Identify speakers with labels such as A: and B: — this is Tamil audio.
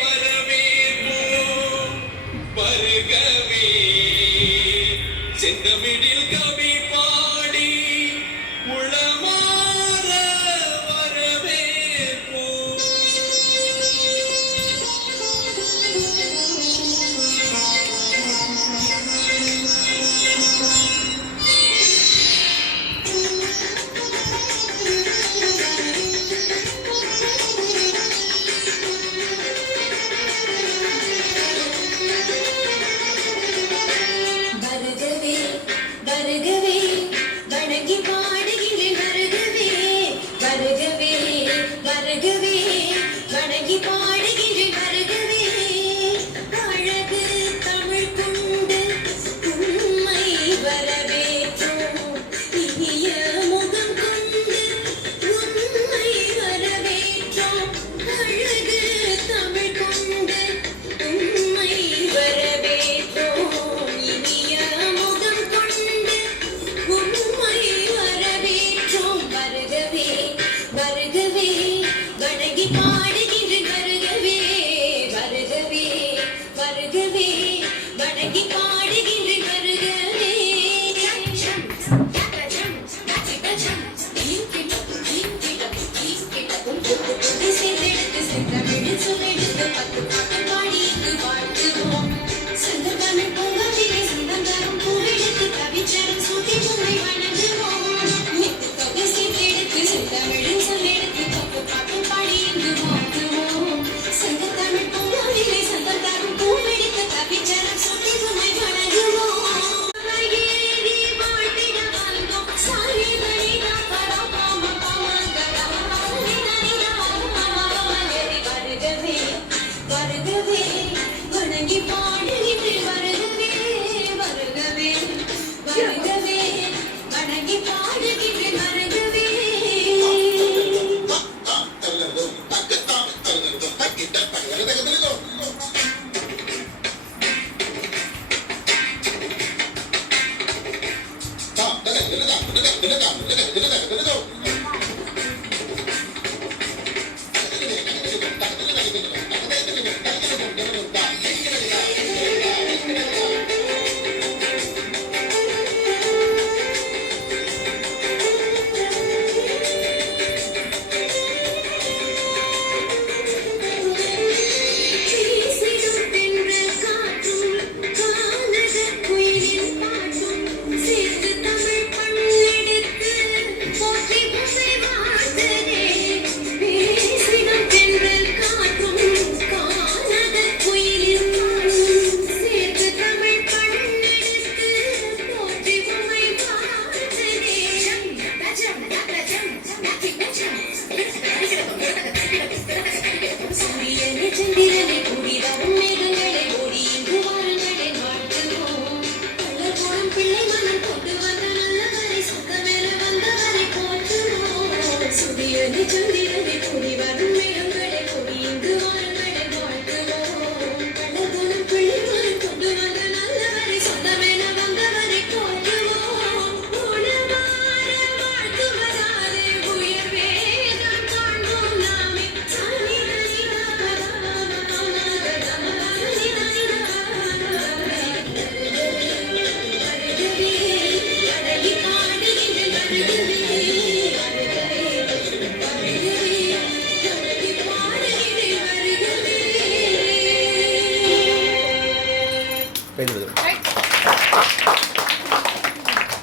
A: வரவேற்போ வருகவே. சென்று